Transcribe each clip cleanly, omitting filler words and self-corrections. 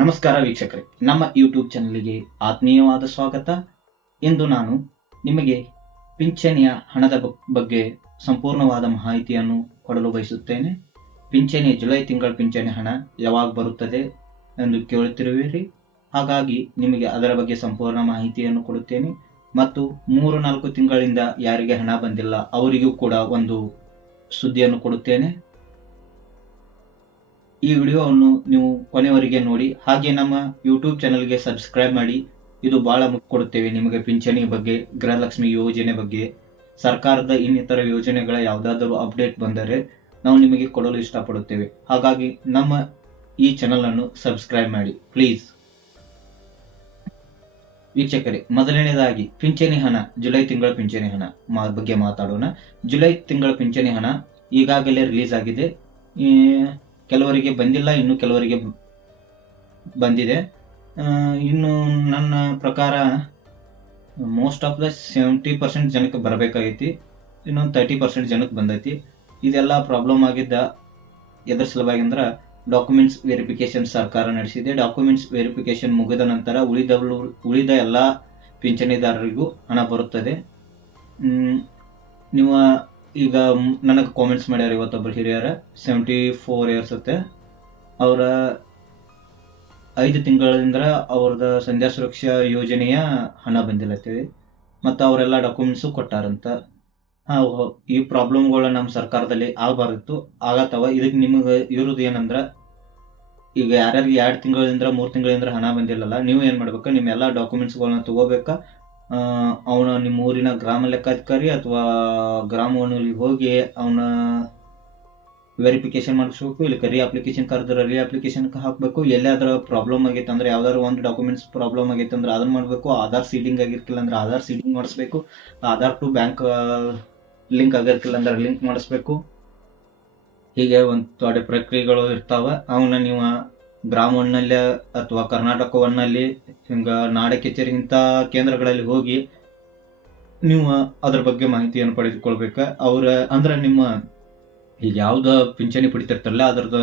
ನಮಸ್ಕಾರ ವೀಕ್ಷಕರೇ, ನಮ್ಮ ಯೂಟ್ಯೂಬ್ ಚಾನಲ್ಗೆ ಆತ್ಮೀಯವಾದ ಸ್ವಾಗತ. ಇಂದು ನಾನು ನಿಮಗೆ ಪಿಂಚಣಿಯ ಹಣದ ಬಗ್ಗೆ ಸಂಪೂರ್ಣವಾದ ಮಾಹಿತಿಯನ್ನು ಕೊಡಲು ಬಯಸುತ್ತೇನೆ. ಪಿಂಚಣಿ ಜುಲೈ ತಿಂಗಳ ಪಿಂಚಣಿ ಹಣ ಯಾವಾಗ ಬರುತ್ತದೆ ಎಂದು ಕೇಳುತ್ತಿರುವಿರಿ. ಹಾಗಾಗಿ ನಿಮಗೆ ಅದರ ಬಗ್ಗೆ ಸಂಪೂರ್ಣ ಮಾಹಿತಿಯನ್ನು ಕೊಡುತ್ತೇನೆ ಮತ್ತು 3-4 ತಿಂಗಳಿಂದ ಯಾರಿಗೆ ಹಣ ಬಂದಿಲ್ಲ ಅವರಿಗೂ ಕೂಡ ಒಂದು ಸುದ್ದಿಯನ್ನು ಕೊಡುತ್ತೇನೆ. ಈ ವಿಡಿಯೋವನ್ನು ನೀವು ಕೊನೆಯವರೆಗೆ ನೋಡಿ, ಹಾಗೆ ನಮ್ಮ ಯೂಟ್ಯೂಬ್ ಚಾನಲ್ಗೆ ಸಬ್ಸ್ಕ್ರೈಬ್ ಮಾಡಿ. ಇದು ಬಹಳ ಮುಖ್ಯ ಕೊಡುತ್ತೇವೆ ನಿಮಗೆ ಪಿಂಚಣಿ ಬಗ್ಗೆ, ಗೃಹಲಕ್ಷ್ಮಿ ಯೋಜನೆ ಬಗ್ಗೆ, ಸರ್ಕಾರದ ಇನ್ನಿತರ ಯೋಜನೆಗಳ ಯಾವುದಾದರೂ ಅಪ್ಡೇಟ್ ಬಂದರೆ ನಾವು ನಿಮಗೆ ಕೊಡಲು ಇಷ್ಟಪಡುತ್ತೇವೆ. ಹಾಗಾಗಿ ನಮ್ಮ ಈ ಚಾನಲ್ ಅನ್ನು ಸಬ್ಸ್ಕ್ರೈಬ್ ಮಾಡಿ ಪ್ಲೀಸ್. ವೀಕ್ಷಕರೇ, ಮೊದಲನೇದಾಗಿ ಪಿಂಚಣಿ ಹಣ, ಜುಲೈ ತಿಂಗಳ ಪಿಂಚಣಿ ಹಣ ಬಗ್ಗೆ ಮಾತಾಡೋಣ. ಜುಲೈ ತಿಂಗಳ ಪಿಂಚಣಿ ಹಣ ಈಗಾಗಲೇ ರಿಲೀಸ್ ಆಗಿದೆ. ಕೆಲವರಿಗೆ ಬಂದಿಲ್ಲ, ಇನ್ನು ಕೆಲವರಿಗೆ ಬಂದಿದೆ. ಇನ್ನು ನನ್ನ ಪ್ರಕಾರ ಮೋಸ್ಟ್ ಆಫ್ ದ 70% ಜನಕ್ಕೆ ಬರಬೇಕಾಗೈತಿ, ಇನ್ನೊಂದು 30% ಜನಕ್ಕೆ ಬಂದೈತಿ. ಇದೆಲ್ಲ ಪ್ರಾಬ್ಲಮ್ ಆಗಿದ್ದ ಎದ್ರ ಸಲುವಾಗಿ ಅಂದ್ರೆ ಡಾಕ್ಯುಮೆಂಟ್ಸ್ ವೆರಿಫಿಕೇಶನ್ ಸರ್ಕಾರ ನಡೆಸಿದೆ. ಡಾಕ್ಯುಮೆಂಟ್ಸ್ ವೆರಿಫಿಕೇಶನ್ ಮುಗಿದ ನಂತರ ಉಳಿದ ಎಲ್ಲ ಪಿಂಚಣಿದಾರರಿಗೂ ಹಣ ಬರುತ್ತದೆ. ನೀವು ಈಗ ನನಗೆ ಕಾಮೆಂಟ್ಸ್ ಮಾಡ್ಯಾರ ಇವತ್ತೊಬ್ಬರು ಹಿರಿಯರ, 74 ಇಯರ್ಸ್ ಅತ್ತೆ, ಅವರ 5 ತಿಂಗಳಿಂದ ಅವ್ರದ ಸಂಧ್ಯಾ ಸುರಕ್ಷಾ ಯೋಜನೆಯ ಹಣ ಬಂದಿಲ್ಲತ್ತೇಳಿ ಮತ್ತು ಅವರೆಲ್ಲ ಡಾಕ್ಯುಮೆಂಟ್ಸು ಕೊಟ್ಟಾರಂತ. ಈ ಪ್ರಾಬ್ಲಮ್ಗಳು ನಮ್ಮ ಸರ್ಕಾರದಲ್ಲಿ ಆಗಬಾರ್ದಿತ್ತು, ಆಗತ್ತವ. ಇದಕ್ಕೆ ನಿಮಗೆ ಇರೋದು ಏನಂದ್ರೆ, ಈಗ ಯಾರ್ಯಾರಿಗೆ 2 ತಿಂಗಳಿಂದ 3 ತಿಂಗಳಿಂದ ಹಣ ಬಂದಿಲ್ಲಲ್ಲ, ನೀವು ಏನು ಮಾಡ್ಬೇಕು, ನಿಮ್ಮ ಎಲ್ಲ ಡಾಕ್ಯುಮೆಂಟ್ಸ್ಗಳನ್ನ ತಗೋಬೇಕಾ. ಅವನ ನಿಮ್ಮ ಊರಿನ ಗ್ರಾಮ ಲೆಕ್ಕಾಧಿಕಾರಿ ಅಥವಾ ಗ್ರಾಮವನ್ನಲ್ಲಿ ಹೋಗಿ ಅವನ ವೆರಿಫಿಕೇಶನ್ ಮಾಡಿಸ್ಬೇಕು. ಇಲ್ಲಿ ರೀ ಅಪ್ಲಿಕೇಶನ್ ಕರೆದ್ರೆ ರೀ ಅಪ್ಲಿಕೇಶನ್ ಹಾಕಬೇಕು. ಎಲ್ಲಾದ್ರೂ ಪ್ರಾಬ್ಲಮ್ ಆಗೈತೆ ಅಂದ್ರೆ, ಯಾವ್ದಾದ್ರು ಒಂದು ಡಾಕ್ಯುಮೆಂಟ್ಸ್ ಪ್ರಾಬ್ಲಮ್ ಆಗೈತೆ ಅಂದ್ರೆ ಅದನ್ನ ಮಾಡಬೇಕು. ಆಧಾರ್ ಸೀಡಿಂಗ್ ಆಗಿರ್ಕಿಲ್ಲ ಅಂದ್ರೆ ಆಧಾರ್ ಸೀಡಿಂಗ್ ಮಾಡಿಸ್ಬೇಕು. ಆಧಾರ್ ಟು ಬ್ಯಾಂಕ್ ಲಿಂಕ್ ಆಗಿರ್ಕಿಲ್ಲ ಅಂದ್ರೆ ಲಿಂಕ್ ಮಾಡಿಸ್ಬೇಕು. ಹೀಗೆ ಒಂದು ದೊಡ್ಡ ಪ್ರಕ್ರಿಯೆಗಳು ಇರ್ತಾವೆ. ಅವನ್ನ ನೀವು ಗ್ರಾಮವನ್ನಲ್ಲಿ ಅಥವಾ ಕರ್ನಾಟಕವನ್ನಲ್ಲಿ ಹಿಂಗ ನಾಡ ಕಚೇರಿ ಇಂಥ ಕೇಂದ್ರಗಳಲ್ಲಿ ಹೋಗಿ ನೀವು ಅದ್ರ ಬಗ್ಗೆ ಮಾಹಿತಿಯನ್ನು ಪಡೆದುಕೊಳ್ಬೇಕು. ಅಂದ್ರೆ ನಿಮ್ಮ ಈಗ ಯಾವ್ದು ಪಿಂಚಣಿ ಪಡಿತಿರ್ತಾರಲ್ಲ ಅದ್ರದ್ದು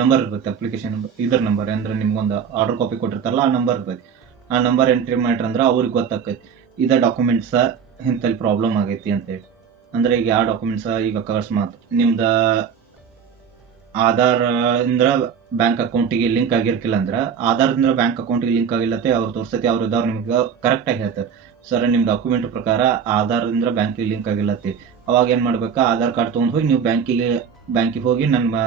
ನಂಬರ್ ಇರುತ್ತೆ, ಅಪ್ಲಿಕೇಶನ್ ನಂಬರ್, ಇದ್ರ ನಂಬರ್ ಅಂದ್ರೆ ನಿಮ್ಗೊಂದು ಆರ್ಡರ್ ಕಾಪಿ ಕೊಟ್ಟಿರ್ತಾರಲ್ಲ ಆ ನಂಬರ್ ಇರ್ತೈತಿ. ಆ ನಂಬರ್ ಎಂಟ್ರಿ ಮಾಡ್ರಂದ್ರೆ ಅವ್ರಿಗೆ ಗೊತ್ತಾಕೈತಿ ಇದ ಡಾಕ್ಯುಮೆಂಟ್ಸ ಇಂಥಲ್ಲಿ ಪ್ರಾಬ್ಲಮ್ ಆಗೈತಿ ಅಂತೇಳಿ. ಅಂದ್ರೆ ಈಗ ಯಾವ ಡಾಕ್ಯುಮೆಂಟ್ಸ, ಈಗ ಅಕಸ್ಮಾತ್ ನಿಮ್ದು ಆಧಾರ್ ಇಂದ್ರ ಬ್ಯಾಂಕ್ ಅಕೌಂಟಿಗೆ ಲಿಂಕ್ ಆಗಿರ್ಕಿಲ್ಲ ಅಂದ್ರೆ, ಆಧಾರ್ದಿಂದ ಬ್ಯಾಂಕ್ ಅಕೌಂಟಿಗೆ ಲಿಂಕ್ ಆಗಿಲ್ಲತ್ತೆ ಅವ್ರು ತೋರಿಸ್ತೈತಿ. ಅವ್ರು ಇದ್ದವ್ರು ನಿಮ್ಗೆ ಕರೆಕ್ಟಾಗಿ ಹೇಳ್ತಾರೆ, ಸರ್ ನಿಮ್ಮ ಡಾಕ್ಯುಮೆಂಟ್ ಪ್ರಕಾರ ಆಧಾರದಿಂದ ಬ್ಯಾಂಕಿಗೆ ಲಿಂಕ್ ಆಗಿಲ್ಲತ್ತೆ. ಅವಾಗ ಏನು ಮಾಡ್ಬೇಕಾ, ಆಧಾರ್ ಕಾರ್ಡ್ ತೊಗೊಂಡು ಹೋಗಿ ನೀವು ಬ್ಯಾಂಕಿಗೆ ಹೋಗಿ ನನ್ನ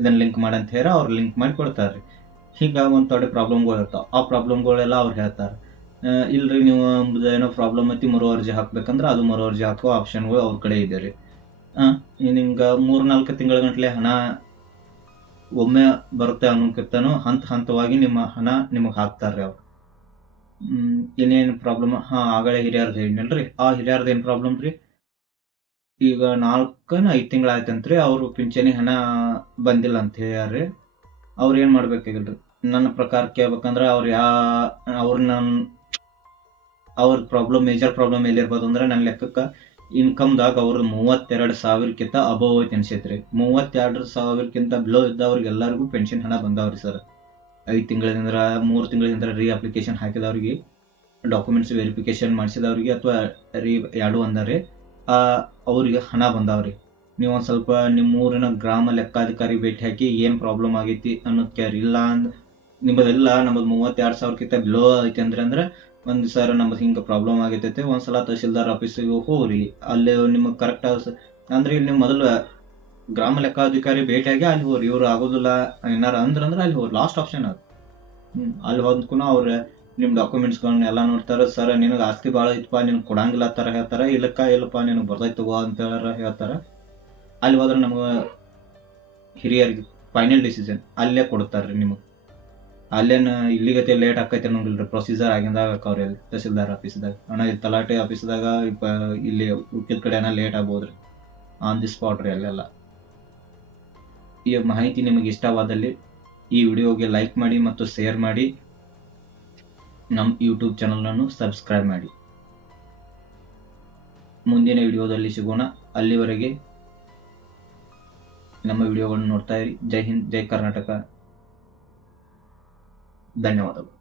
ಇದನ್ನು ಲಿಂಕ್ ಮಾಡಂತ ಹೇಳಿ ಅವ್ರು ಲಿಂಕ್ ಮಾಡಿ ಕೊಡ್ತಾರೆ ರೀ. ಹೀಗೆ ಒಂದು ದೊಡ್ಡ ಪ್ರಾಬ್ಲಮ್ಗಳು ಇರ್ತಾವೆ. ಆ ಪ್ರಾಬ್ಲಮ್ಗಳೆಲ್ಲ ಅವ್ರು ಹೇಳ್ತಾರೆ. ಇಲ್ರಿ ನೀವು ಏನೋ ಪ್ರಾಬ್ಲಮ್ ಐತಿ ಮರು ಅರ್ಜಿ ಹಾಕ್ಬೇಕಂದ್ರೆ ಅದು ಮರು ಅರ್ಜಿ ಹಾಕೋ ಆಪ್ಷನ್ಗಳು ಅವ್ರ ಕಡೆ ಇದೆ ರೀ. ನಿಮ್ಗೆ 3-4 ತಿಂಗಳ ಗಂಟಲೆ ಹಣ ಒಮ್ಮೆ ಬರುತ್ತೆ ಅನ್ನೋಕ್ಕಿಂತನೂ ಹಂತವಾಗಿ ನಿಮ್ಮ ಹಣ ನಿಮಗೆ ಹಾಕ್ತಾರ್ರಿ ಅವ್ರು. ಏನೇನು ಪ್ರಾಬ್ಲಮ್, ಆಗಲೇ ಹಿರಿಯರ್ದು ಹೇಳಿನಲ್ರಿ, ಆ ಹಿರಿಯರ್ದು ಏನು ಪ್ರಾಬ್ಲಮ್ ರೀ, ಈಗ 4-5 ತಿಂಗಳಾಯ್ತಂತ್ರಿ ಅವರು ಪಿಂಚಣಿ ಹಣ ಬಂದಿಲ್ಲ ಅಂತ ಹೇಳ್ಯಾರ್ರಿ. ಅವ್ರು ಏನು ಮಾಡ್ಬೇಕಾಗಿಲ್ರಿ, ನನ್ನ ಪ್ರಕಾರ ಕೇಳ್ಬೇಕಂದ್ರೆ ಅವ್ರ ಪ್ರಾಬ್ಲಮ್, ಮೇಜರ್ ಪ್ರಾಬ್ಲಮ್ ಎಲ್ಲಿರ್ಬೋದು ಅಂದ್ರೆ, ನನ್ನ ಲೆಕ್ಕಕ್ಕೆ ಇನ್ಕಮ್ದಾಗ ಅವ್ರದ್ದು 32,000ಕ್ಕಿಂತ ಅಬೋವ್ ಐತಿ ಅನ್ಸೈತ್ರಿ. 32,000ಕ್ಕಿಂತ ಬಿಲೋ ಇದ್ದವ್ರಿಗೆ ಎಲ್ಲರಿಗೂ ಪೆನ್ಷನ್ ಹಣ ಬಂದವ್ರಿ ಸರ್. 5 ತಿಂಗಳಿಂದ 3 ತಿಂಗಳಿಂದ ರೀ ಅಪ್ಲಿಕೇಶನ್ ಹಾಕಿದವ್ರಿಗೆ, ಡಾಕ್ಯುಮೆಂಟ್ಸ್ ವೆರಿಫಿಕೇಶನ್ ಮಾಡಿಸಿದವ್ರಿಗೆ ಅಥವಾ ರೀ ಎರಡು ಅಂದಾರೆ ಅವ್ರಿಗೆ ಹಣ ಬಂದಾವ್ರಿ. ನೀವು ಒಂದು ಸ್ವಲ್ಪ ನಿಮ್ಮ ಊರಿನ ಗ್ರಾಮ ಲೆಕ್ಕಾಧಿಕಾರಿ ಭೇಟಿ ಹಾಕಿ ಏನು ಪ್ರಾಬ್ಲಮ್ ಆಗೈತಿ ಅನ್ನೋದು ಕೇಳಿ. ಇಲ್ಲ ಅಂದ್ರೆ ನಿಮ್ಮದೆಲ್ಲ ನಮ್ಮದು 32,000ಕ್ಕಿಂತ ಬಿಲೋ ಐತಿ ಅಂದ್ರೆ ಒಂದು ಸರ್ ನಮ್ದು ಹಿಂಗೆ ಪ್ರಾಬ್ಲಮ್ ಆಗೈತೈತೆ, ಒಂದ್ಸಲ ತಹಸೀಲ್ದಾರ್ ಆಫೀಸಿಗೆ ಹೋಗ್ರಿ, ಅಲ್ಲಿ ನಿಮಗೆ ಕರೆಕ್ಟ್ ಅಂದ್ರೆ ಇಲ್ಲಿ ನೀವು ಮೊದಲು ಗ್ರಾಮ ಲೆಕ್ಕಾಧಿಕಾರಿ ಭೇಟಿಯಾಗಿ ಅಲ್ಲಿ ಹೋಗ್ರಿ. ಇವ್ರು ಆಗೋದಿಲ್ಲ ಏನಾರ ಅಂದ್ರೆ ಅಲ್ಲಿ ಹೋಗ್ರಿ, ಲಾಸ್ಟ್ ಆಪ್ಷನ್ ಅದು. ಅಲ್ಲಿ ಹೋದ್ಕೂನ ಅವ್ರು ನಿಮ್ಮ ಡಾಕ್ಯುಮೆಂಟ್ಸ್ಗಳನ್ನ ಎಲ್ಲ ನೋಡ್ತಾರೆ. ಸರ್ ನಿನಗೆ ಆಸ್ತಿ ಭಾಳ ಐತಪ್ಪ, ನಿನಗೆ ಕೊಡಂಗಿಲ್ಲ ಥರ ಹೇಳ್ತಾರೆ. ಇಲ್ಲಪ್ಪ ನಿನಗೆ ಬರ್ದೈತವ ಅಂತ ಹೇಳ್ತಾರೆ. ಅಲ್ಲಿ ಹೋದ್ರೆ ನಮ್ಗೆ ಹಿರಿಯರಿಗೆ ಫೈನಲ್ ಡಿಸಿಷನ್ ಅಲ್ಲೇ ಕೊಡ್ತಾರ್ರಿ ನಿಮಗೆ. ಅಲ್ಲೇನು ಇಲ್ಲಿಗತ್ತೆ ಲೇಟ್ ಆಕೈತೆ ಅನ್ನೋಂಗಿಲ್ರಿ, ಪ್ರೊಸೀಜರ್ ಆಗಿಂದಾಗ ಅವ್ರಿ ಅಲ್ಲಿ ತಹಸೀಲ್ದಾರ್ ಆಫೀಸ್ದಾಗ. ಇದು ತಲಾಟೆ ಆಫೀಸ್ದಾಗ ಇಲ್ಲಿ ಉಕ್ಕಿದ ಕಡೆನ ಲೇಟ್ ಆಗ್ಬೋದ್ರಿ, ಆನ್ ದಿ ಸ್ಪಾಟ್ ರೀ ಅಲ್ಲೆಲ್ಲ. ಈ ಮಾಹಿತಿ ನಿಮಗೆ ಇಷ್ಟವಾದಲ್ಲಿ ಈ ವಿಡಿಯೋಗೆ ಲೈಕ್ ಮಾಡಿ ಮತ್ತು ಶೇರ್ ಮಾಡಿ. ನಮ್ಮ ಯೂಟ್ಯೂಬ್ ಚಾನಲನ್ನು ಸಬ್ಸ್ಕ್ರೈಬ್ ಮಾಡಿ. ಮುಂದಿನ ವಿಡಿಯೋದಲ್ಲಿ ಸಿಗೋಣ. ಅಲ್ಲಿವರೆಗೆ ನಮ್ಮ ವಿಡಿಯೋಗಳನ್ನು ನೋಡ್ತಾ ಇರಿ. ಜೈ ಹಿಂದ್, ಜೈ ಕರ್ನಾಟಕ. ಧನ್ಯವಾದಗಳು.